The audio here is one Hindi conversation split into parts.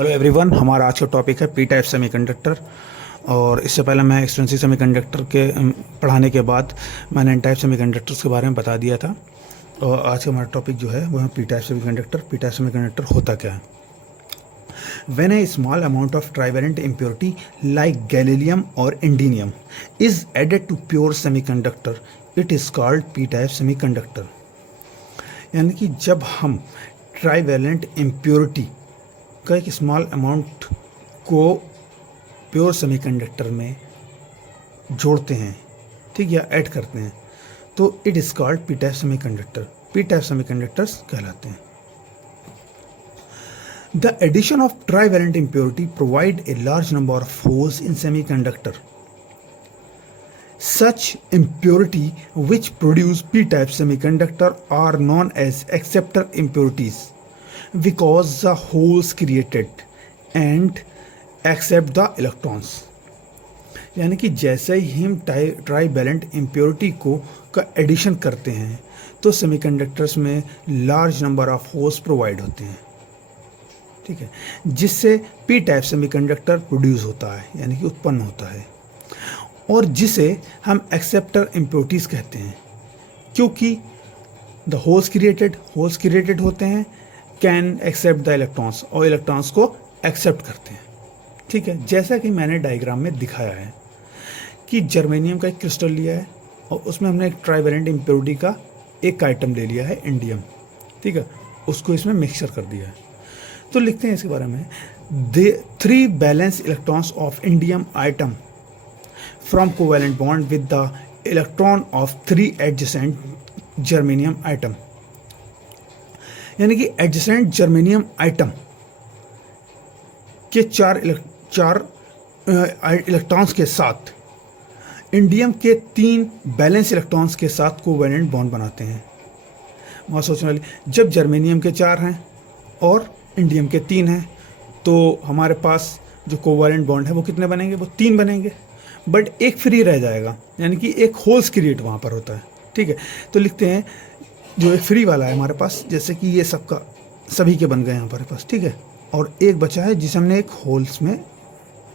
हेलो एवरीवन, हमारा आज का टॉपिक है पी टाइप सेमीकंडक्टर। और इससे पहले मैं एक्सपेंसिव सेमीकंडक्टर के पढ़ाने के बाद मैंने एन टाइप सेमीकंडक्टर्स के बारे में बता दिया था। और आज का हमारा टॉपिक जो है वह है P type semiconductor. P type semiconductor होता क्या है? When a small amount of trivalent impurity like gallium or indium is added to pure semiconductor, it is called p-type semiconductor। यानी कि जब हम ट्राइवेलेंट इम्प्योरिटी का एक स्मॉल अमाउंट को प्योर सेमीकंडक्टर में जोड़ते हैं, ठीक, या ऐड करते हैं, तो it is called P type semiconductor. P type semiconductors कहलाते हैं। The addition of trivalent impurity provide a large number of holes in semiconductor. Such impurity which produce p-type semiconductor are known as acceptor impurities because the holes created and accept the electrons। यानी कि जैसे ही हम ट्राइवेलेंट इम्प्योरिटी को का एडिशन करते हैं तो सेमीकंडक्टर्स में large number of holes provide होते हैं, ठीक है, जिससे पी टाइप सेमीकंडक्टर प्रोड्यूस होता है, यानी कि उत्पन्न होता है, और जिसे हम एक्सेप्टर इम्प्योरिटीज कहते हैं, क्योंकि द होल्स क्रिएटेड होते हैं कैन एक्सेप्ट द इलेक्ट्रॉन्स, और इलेक्ट्रॉन्स को एक्सेप्ट करते हैं, ठीक है। जैसा कि मैंने डायग्राम में दिखाया है कि जर्मेनियम का एक क्रिस्टल लिया है और उसमें हमने एक ट्राइवेलेंट इम्प्योरिटी का एक आइटम ले लिया है, इंडियम, ठीक है, उसको इसमें मिक्सचर कर दिया है। तो लिखते हैं इसके बारे में, the 3 balance electrons of indium item from covalent bond with the electron of 3 adjacent germanium item. यानी कि एडजेसेंट जर्मेनियम आइटम के चार इलेक्ट्रॉन्स के साथ इंडियम के 3 बैलेंस इलेक्ट्रॉन्स के साथ कोवैलेंट बॉन्ड बनाते हैं। वहाँ सोचने वाली, जब जर्मेनियम के 4 हैं और इंडियम के 3 हैं तो हमारे पास जो कोवैलेंट बॉन्ड है वो कितने बनेंगे? वो 3 बनेंगे, बट एक फ्री रह जाएगा, यानी कि एक होल्स क्रिएट वहाँ पर होता है, ठीक है। तो लिखते हैं जो एक फ्री वाला है हमारे पास, जैसे कि ये सबका सभी के बन गए हमारे पास, ठीक है, और एक बचा है जिसे हमने एक होल्स में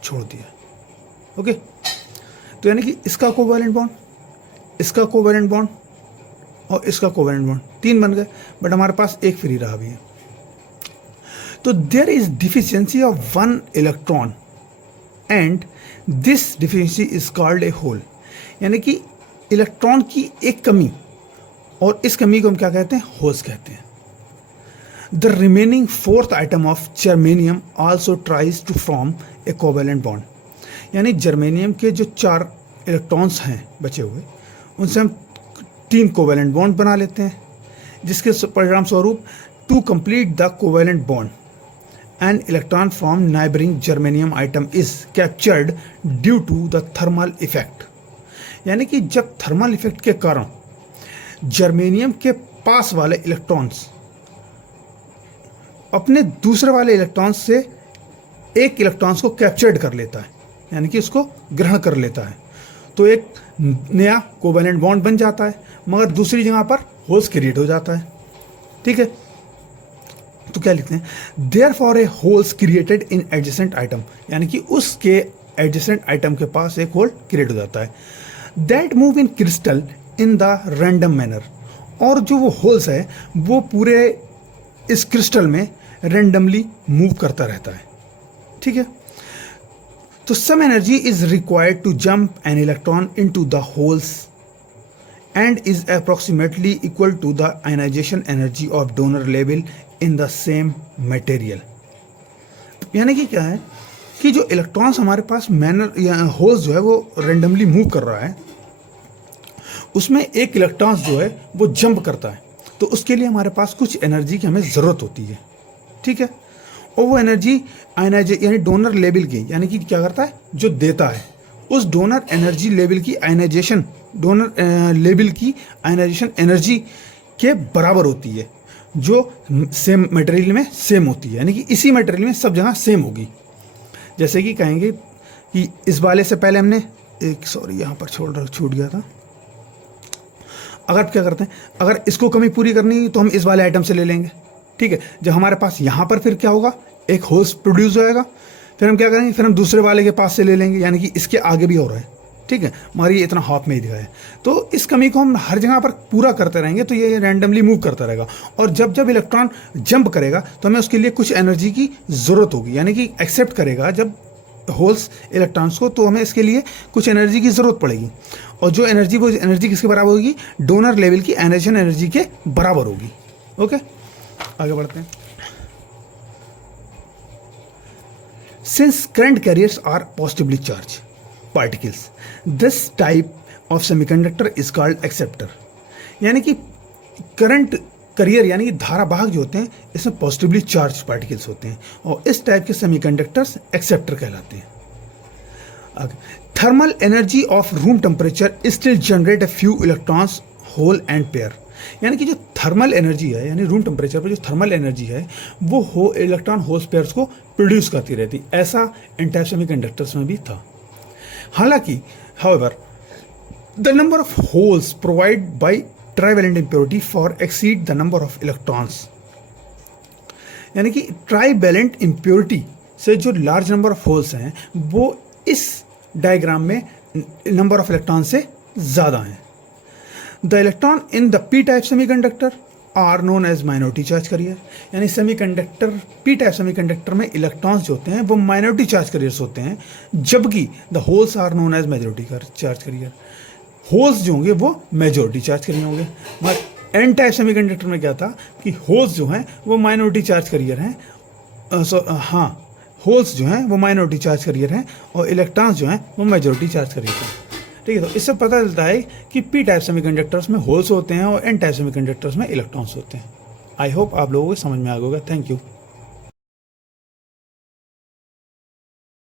छोड़ दिया, ओके। तो यानी कि इसका कोवैलेंट बॉन्ड, इसका कोवैलेंट बॉन्ड और इसका कोवैलेंट बॉन्ड 3 बन गए, बट हमारे पास एक फ्री रहा भी है। तो there is deficiency of 1 electron and this deficiency is called a hole. यानी कि इलेक्ट्रॉन की एक कमी, और इस कमी को हम क्या कहते हैं? होल्स कहते हैं। The remaining 4th item of germanium also tries to form a covalent bond. यानी जर्मेनियम के जो 4 इलेक्ट्रॉन्स हैं बचे हुए, उनसे हम 3 कोवैलेंट बॉन्ड बना लेते हैं, जिसके परिणाम स्वरूप to complete the covalent bond an electron from neighboring germanium atom is captured due to the thermal effect। यानी कि जब थर्मल इफेक्ट के कारण जर्मेनियम के पास वाले इलेक्ट्रॉन्स अपने दूसरे वाले इलेक्ट्रॉन्स से एक इलेक्ट्रॉन्स को कैप्चर्ड कर लेता है, यानी कि उसको ग्रहण कर लेता है, तो एक नया कोवैलेंट बॉन्ड बन जाता है, मगर दूसरी जगह पर होल्स क्रिएट हो जाता है, ठीक है। तो क्या लिखते हैं? Therefore A holes created in adjacent item, यानी कि उसके एडजेसेंट आइटम के पास एक होल क्रिएट हो जाता है, that move in crystal in the random manner. और जो वो होल्स है वो पूरे इस क्रिस्टल में रैंडमली मूव करता रहता है, ठीक है। तो some energy is required to jump an electron into the holes and is approximately equal to the ionization energy of donor label in the same material। यानी कि क्या है कि जो इलेक्ट्रॉन्स हमारे पास मैनर या होल्स जो है वो रेंडमली मूव कर रहा है, उसमें एक इलेक्ट्रॉन्स जो है वो जंप करता है, तो उसके लिए हमारे पास कुछ एनर्जी की हमें ज़रूरत होती है, ठीक है। और वो एनर्जी यानी डोनर लेवल की, यानी कि क्या करता है, जो देता है उस डोनर एनर्जी लेवल की आयनाइजेशन, डोनर लेवल की आयनाइजेशन एनर्जी के बराबर होती है, जो सेम मटेरियल में सेम होती है, यानी कि इसी मटेरियल में सब जगह सेम होगी। जैसे कि कहेंगे कि इस वाले से पहले हमने यहाँ पर छूट गया था। अगर क्या करते हैं, अगर इसको कमी पूरी करनी है तो हम इस वाले आइटम से ले लेंगे, ठीक है। जब हमारे पास यहाँ पर फिर क्या होगा, एक होल्स प्रोड्यूस होएगा, फिर हम क्या करेंगे, फिर हम दूसरे वाले के पास से ले लेंगे, यानी कि इसके आगे भी हो रहा है, ठीक है, मगर ये इतना हाफ में ही दिखा है। तो इस कमी को हम हर जगह पर पूरा करते रहेंगे तो ये रैंडमली मूव करता रहेगा, और जब जब इलेक्ट्रॉन जंप करेगा तो हमें उसके लिए कुछ एनर्जी की ज़रूरत होगी, यानी कि एक्सेप्ट करेगा जब होल्स इलेक्ट्रॉन्स को, तो हमें इसके लिए कुछ एनर्जी की ज़रूरत पड़ेगी, और जो एनर्जी, वो एनर्जी किसके बराबर होगी, डोनर लेवल की एनर्शन एनर्जी के बराबर होगी। ओके, आगे बढ़ते हैं। Since current carriers are positively charged particles, this type of semiconductor is called acceptor। यानी कि करंट करियर यानी कि धारा वाहक जो होते हैं इसमें पॉजिटिवली चार्ज पार्टिकल्स होते हैं, और इस टाइप के सेमीकंडक्टर्स एक्सेप्टर कहलाते हैं। Thermal energy of room temperature still generate a few electrons hole and pair. यानी कि जो थर्मल एनर्जी है, यानी रूम टेम्परेचर पर जो थर्मल एनर्जी है वो हो इलेक्ट्रॉन होल्स पेयर्स को प्रोड्यूस करती रहती, ऐसा इन टाइप सेमीकंडक्टर्स में भी था। हालांकि however the number of holes provide by trivalent impurity for exceed the number of electrons. यानी कि ट्राइवेलेंट इम्प्योरिटी से जो लार्ज नंबर ऑफ होल्स हैं वो इस डायग्राम में नंबर ऑफ इलेक्ट्रॉन से ज़्यादा हैं। The electron in the P type semiconductor are known as minority charge carrier. यानी सेमीकंडक्टर पी टाइप सेमीकंडक्टर में इलेक्ट्रॉन्स जो होते हैं वो माइनॉरिटी चार्ज करियर्स होते हैं, जबकि the holes are known as majority charge carrier. Holes जो होंगे वो मेजॉरिटी चार्ज करियर होंगे। मगर एन टाइप सेमीकंडक्टर में क्या था कि होल्स जो हैं वो माइनॉरिटी चार्ज करियर हैं, होल्स जो हैं वो माइनॉरिटी चार्ज करियर हैं, और इलेक्ट्रॉन्स जो हैं वो मेजॉरिटी चार्ज करियर हैं। ठीक है, तो इससे पता चलता है कि पी टाइप सेमीकंडक्टर्स में होल्स होते हैं और एन टाइप सेमीकंडक्टर्स में इलेक्ट्रॉन्स होते हैं। आई होप आप लोगों को समझ में आ गया होगा। Thank you.